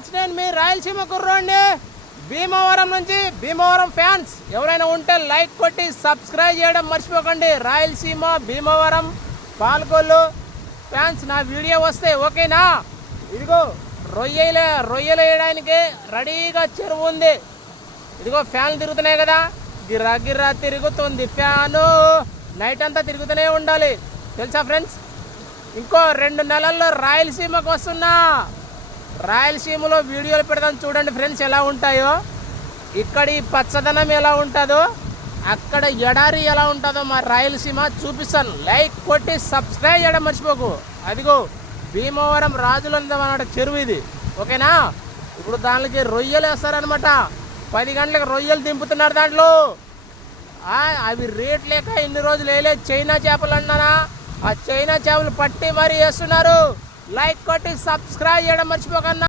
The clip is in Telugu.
ఫ్రెండ్స్, నేను మీ రాయలసీమ కుర్రోడిని భీమవరం నుంచి. భీమవరం ఫ్యాన్స్ ఎవరైనా ఉంటే లైక్ కొట్టి సబ్స్క్రైబ్ చేయడం మర్చిపోకండి. రాయలసీమ, భీమవరం, పాల్గొల్లు ఫ్యాన్స్ నా వీడియో వస్తే ఓకేనా? ఇదిగో రొయ్యలు వేయడానికి రెడీగా చెరువు ఉంది. ఇదిగో ఫ్యాన్లు తిరుగుతున్నాయి కదా, గిర్రా గిర్రా తిరుగుతుంది ఫ్యాను. నైట్ అంతా తిరుగుతూనే ఉండాలి, తెలుసా ఫ్రెండ్స్? ఇంకో 2 నెలల్లో రాయలసీమకు వస్తున్నా. రాయలసీమలో వీడియోలు పెడతాను చూడండి ఫ్రెండ్స్, ఎలా ఉంటాయో. ఇక్కడ ఈ పచ్చదనం ఎలా ఉంటుందో, అక్కడ ఎడారి ఎలా ఉంటుందో మా రాయలసీమ చూపిస్తాను. లైక్ కొట్టి సబ్స్క్రైబ్ చేయడం మర్చిపోకు. అదిగో భీమవరం రాజులందమాట చెరువు ఇది, ఓకేనా? ఇప్పుడు దానికి రొయ్యలు వేస్తారనమాట. 10 గంటలకు రొయ్యలు దింపుతున్నారు దాంట్లో. అవి రేట్ లేక ఇన్ని రోజులు వేయలేదు. చైనా చేపలు అన్నానా, ఆ చైనా చేపలు పట్టి మరీ వేస్తున్నారు. లైక్ కొట్టి సబ్స్క్రైబ్ చేయడం మర్చిపోకన్నా.